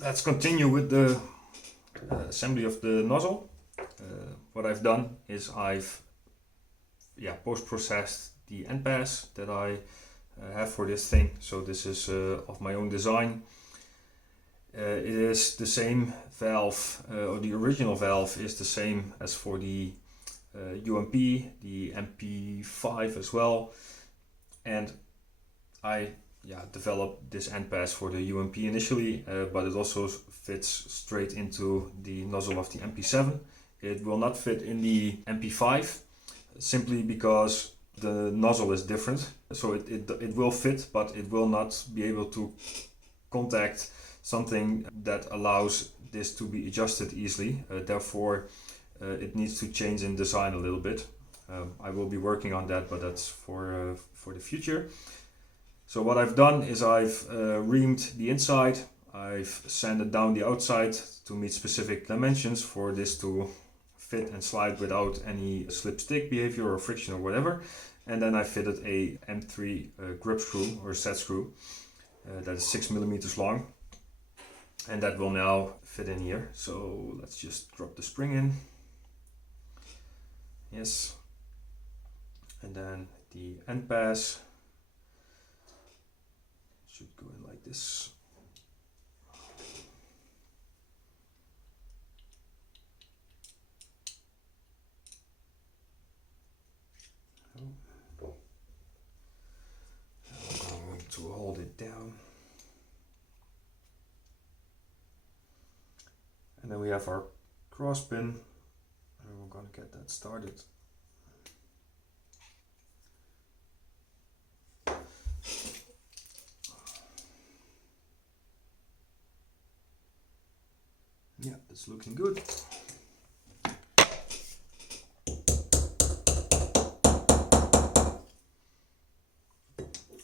let's continue with the assembly of the nozzle. What I've done is I've post-processed the NPAS that I have for this thing. So this is of my own design. It is the same valve, or the original valve is the same as for the UMP, the MP5 as well. And I developed this NPAS for the UMP initially, but it also fits straight into the nozzle of the MP7. It will not fit in the MP5 simply because the nozzle is different. So it will fit, but it will not be able to contact something that allows this to be adjusted easily. Therefore, it needs to change in design a little bit. I will be working on that, but that's for the future. So what I've done is I've reamed the inside, I've sanded down the outside to meet specific dimensions for this to fit and slide without any slip-stick behavior or friction or whatever. And then I fitted a M3 grip screw or set screw that is 6 millimeters long. And that will now fit in here. So let's just drop the spring in. Yes. And then the NPAS should go in like this. I'm going to hold it down. And then we have our cross pin, and we're going to get that started. Yeah, it's looking good.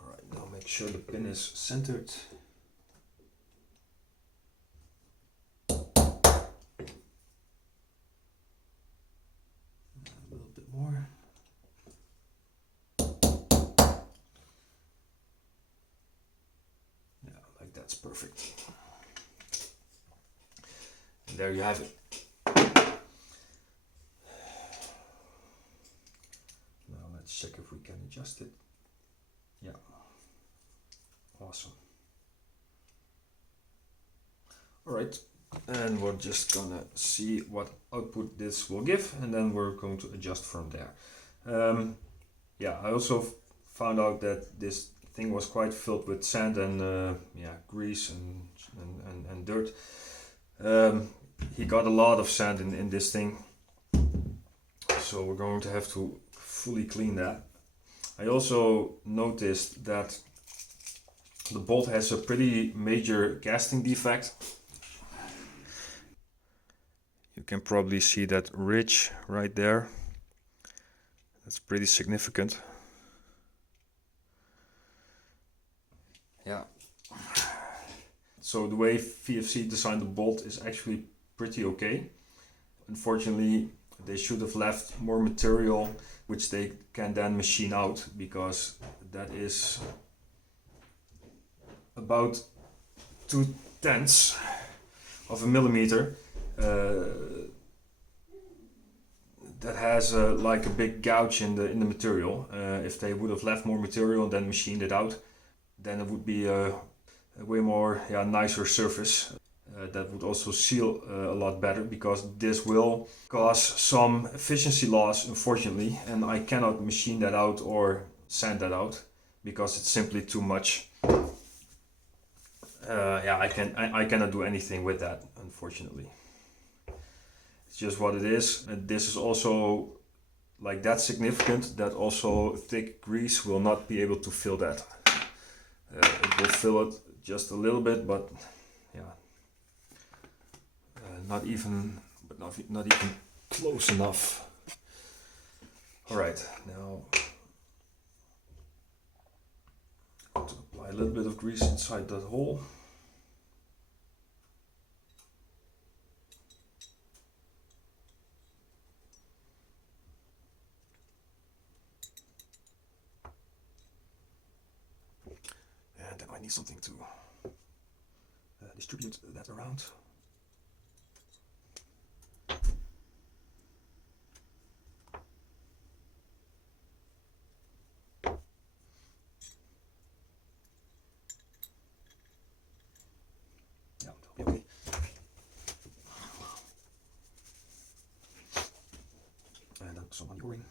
Alright, now make sure the pin is centered. A little bit more. Yeah, like that's perfect. And there you have it. Now let's check if we can adjust it. Yeah. Awesome. Alright, and we're just gonna see what output this will give, and then we're going to adjust from there. I also found out that this thing was quite filled with sand and grease and dirt. He got a lot of sand in this thing, so we're going to have to fully clean that. I also noticed that the bolt has a pretty major casting defect. You can probably see that ridge right there. That's pretty significant. Yeah. So the way VFC designed the bolt is actually pretty okay. Unfortunately, they should have left more material which they can then machine out, because that is about 0.2 of a millimeter. That has like a big gouge in the material. If they would have left more material and then machined it out, then it would be a way more nicer surface. That would also seal a lot better, because this will cause some efficiency loss, unfortunately, and I cannot machine that out or sand that out because it's simply too much. I cannot do anything with that, unfortunately. It's just what it is. And this is also like that significant that also thick grease will not be able to fill that. It will fill it just a little bit, but not even close enough. All right, now I'm going to apply a little bit of grease inside that hole. And then I need something to distribute that around. Yeah, okay. And then some on the O-ring.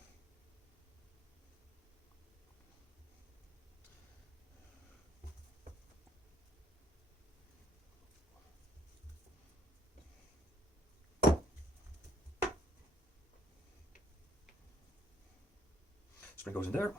Spring goes in there.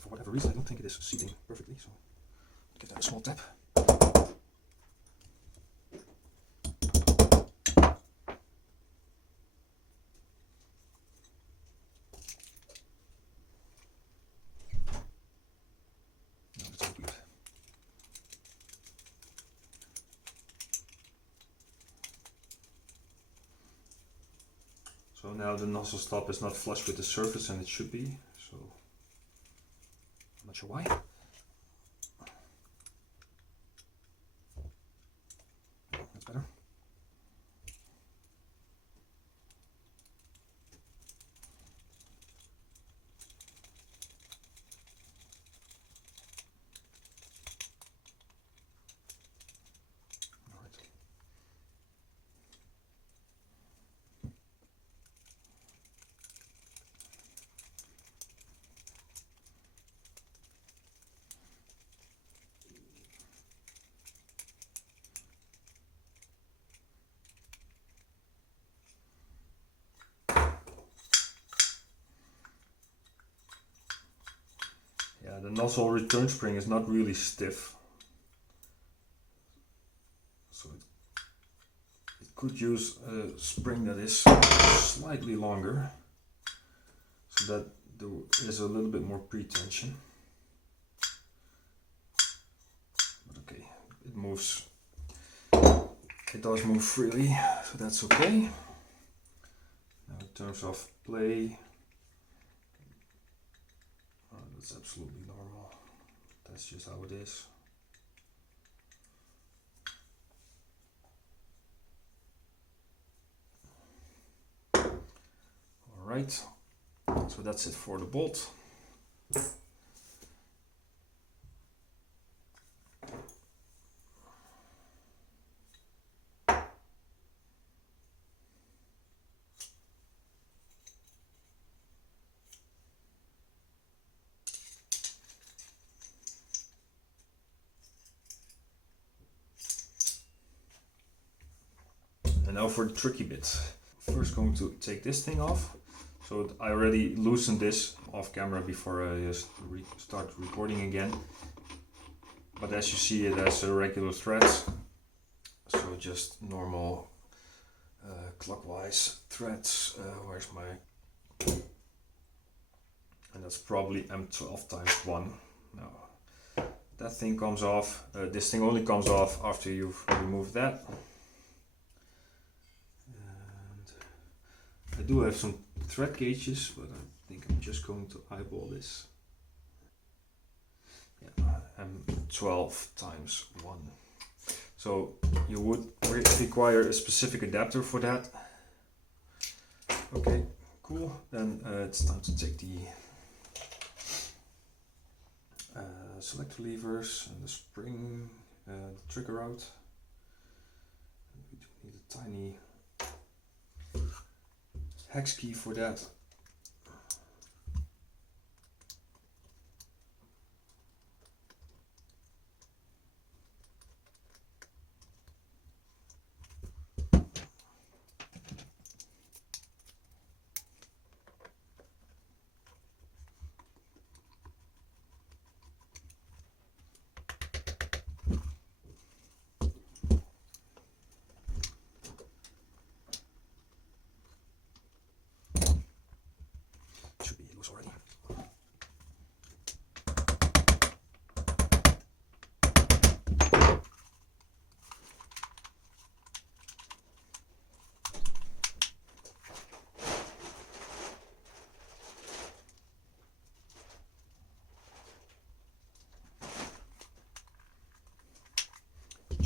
For whatever reason, I don't think it is seating perfectly, so give that a small tap. No, that's all good. So now the nozzle stop is not flush with the surface, and it should be, so I'm not sure why. That's better. All right. Yeah, the nozzle return spring is not really stiff, so it could use a spring that is slightly longer, so that there is a little bit more pre-tension. But okay, it moves. It does move freely, so that's okay. Now in terms of play, that's absolutely normal. That's just how it is. Alright, so that's it for the bolt. And now for the tricky bit. First going to take this thing off. So I already loosened this off camera before I just start recording again. But as you see, it has regular threads. So just normal clockwise threads. Where's my... And that's probably M12 times 1. Now that thing comes off. This thing only comes off after you've removed that. I do have some thread gauges, but I think I'm just going to eyeball this. Yeah, M12 times 1. So you would require a specific adapter for that. Okay, cool. Then it's time to take the selector levers and the spring, the trigger out. We do need a tiny hex key for that.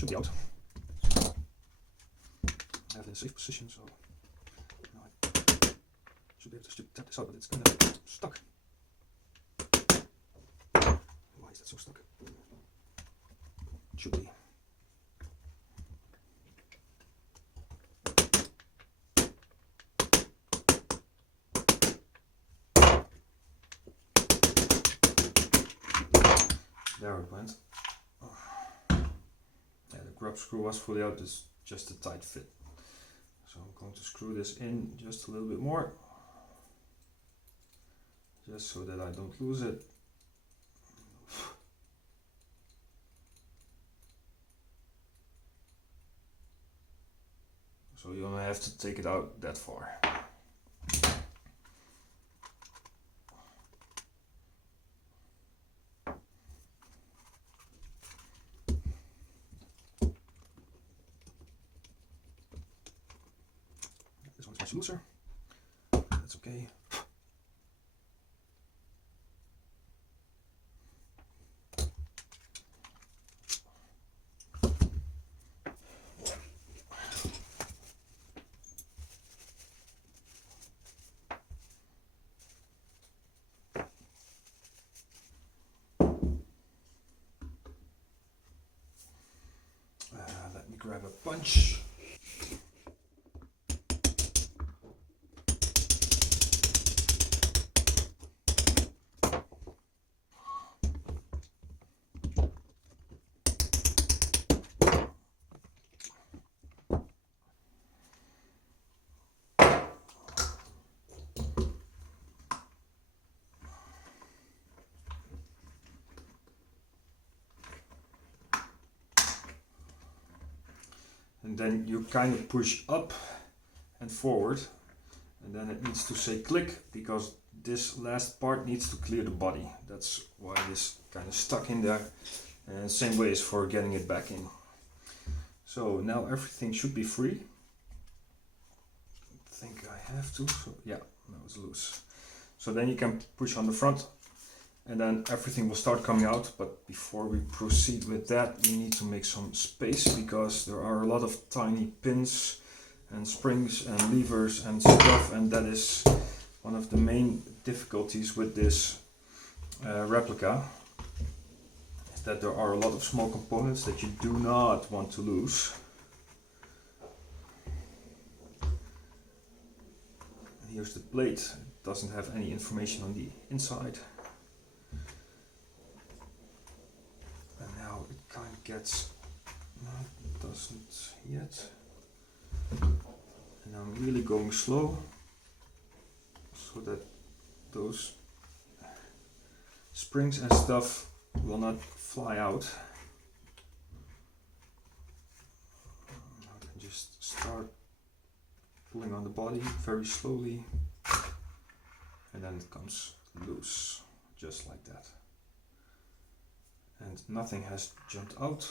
should be out. I have it in a safe position, so now I should be able to tap this out, but it's kind of stuck. Why is that so stuck? It should be. There it went. Yeah, the grub screw was fully out, it's just a tight fit. So I'm going to screw this in just a little bit more, just so that I don't lose it. So you don't have to take it out that far. This one's much looser. That's okay. Let me grab a punch. And then you kind of push up and forward, and then it needs to say click, because this last part needs to clear the body. That's why this kind of stuck in there, and same way as for getting it back in. So now everything should be free. I think I have to, so yeah, now it's loose. So then you can push on the front, and then everything will start coming out. But before we proceed with that, we need to make some space, because there are a lot of tiny pins and springs and levers and stuff, and that is one of the main difficulties with this replica, is that there are a lot of small components that you do not want to lose. And here's the plate. It doesn't have any information on the inside. Kind of gets, no, it doesn't yet, and I'm really going slow so that those springs and stuff will not fly out. I can just start pulling on the body very slowly, and then it comes loose, just like that. And nothing has jumped out.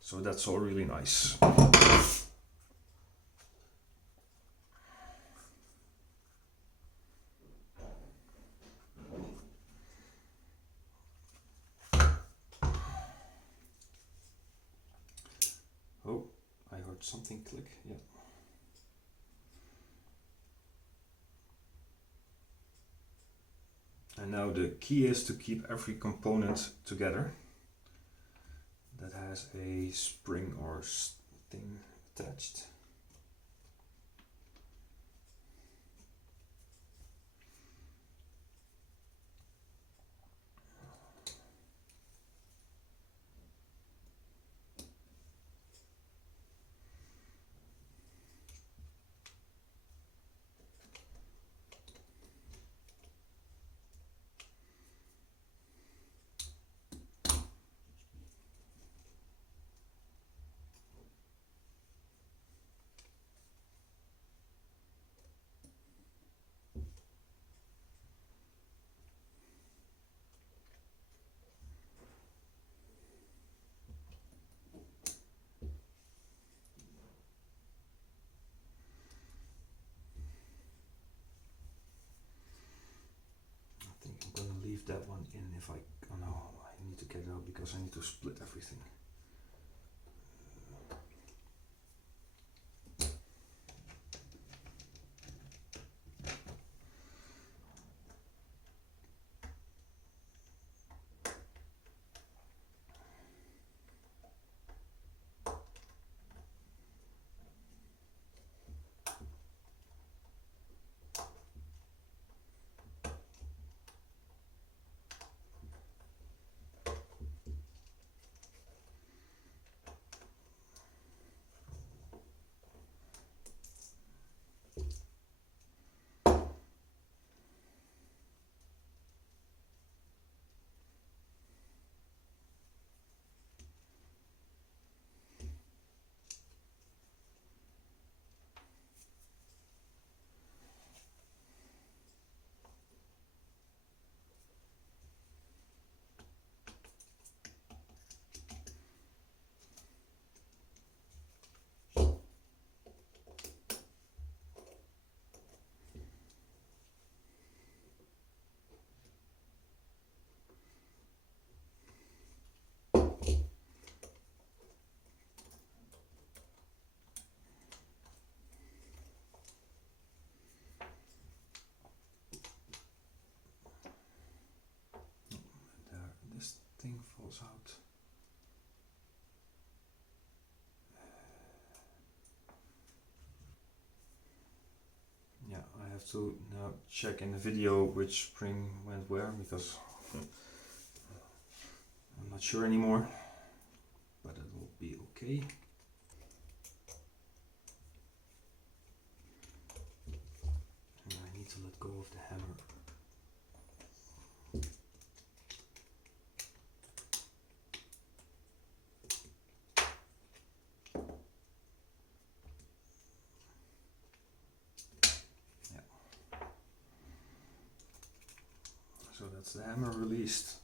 So that's all really nice. Oh, I heard something click, yeah. And now the key is to keep every component together that has a spring or thing attached. That one in if I need to get it out because I need to split everything. Thing falls out. Yeah, I have to now check in the video which spring went where because I'm not sure anymore, but it will be okay. And I need to let go of the hammer. So that's the hammer released.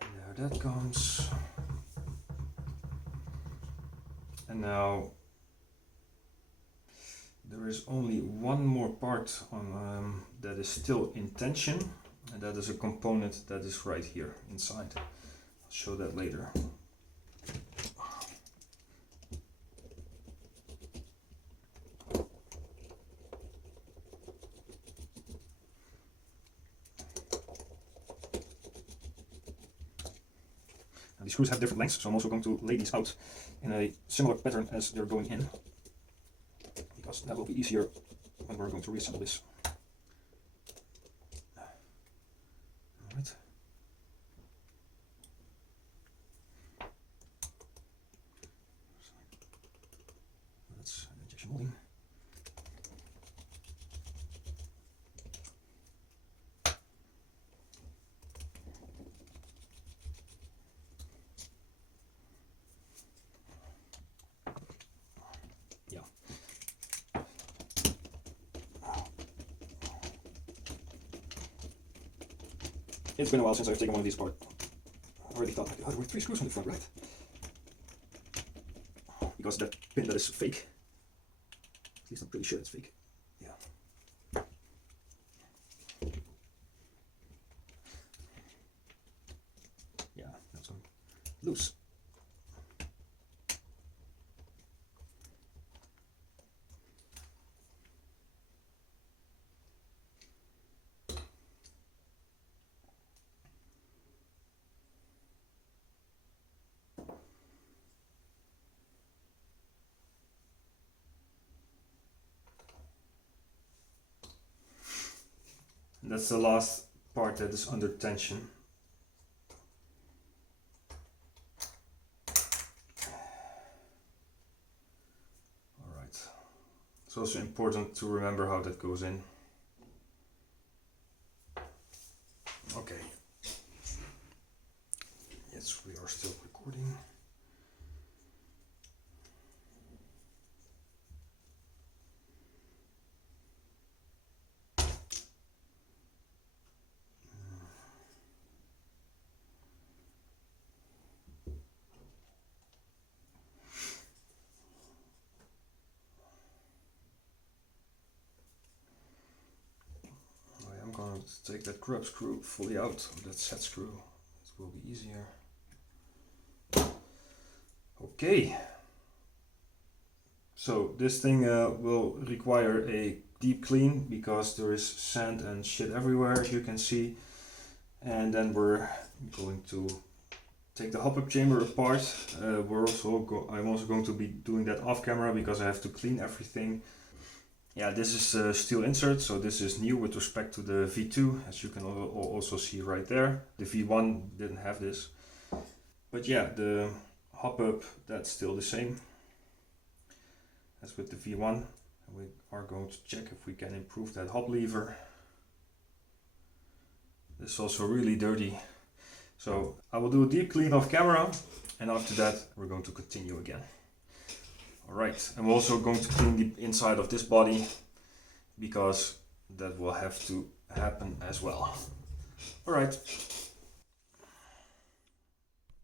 And there that comes. And now there is only one more part on that is still in tension, and that is a component that is right here inside. I'll show that later. And these screws have different lengths, so I'm also going to lay these out in a similar pattern as they're going in, because that will be easier when we're going to reassemble this. Alright. That's injection molding. It's been a while since I've taken one of these apart. I already thought, oh, there were 3 screws on the front, right? Because that pin that is fake. At least I'm pretty sure it's fake. Yeah. Yeah, that's going loose. That's the last part that is under tension. Alright. It's also important to remember how that goes in. Okay. Yes, we are still recording. Let's take that grub screw fully out, or that set screw. It will be easier. Okay. So this thing will require a deep clean because there is sand and shit everywhere, as you can see. And then we're going to take the hop-up chamber apart. I'm also going to be doing that off camera because I have to clean everything. Yeah, this is steel insert, so this is new with respect to the V2, as you can also see right there. The V1 didn't have this. But yeah, the hop-up, that's still the same as with the V1. We are going to check if we can improve that hop lever. This is also really dirty. So I will do a deep clean off camera, and after that we're going to continue again. Alright, I'm also going to clean the inside of this body because that will have to happen as well. Alright.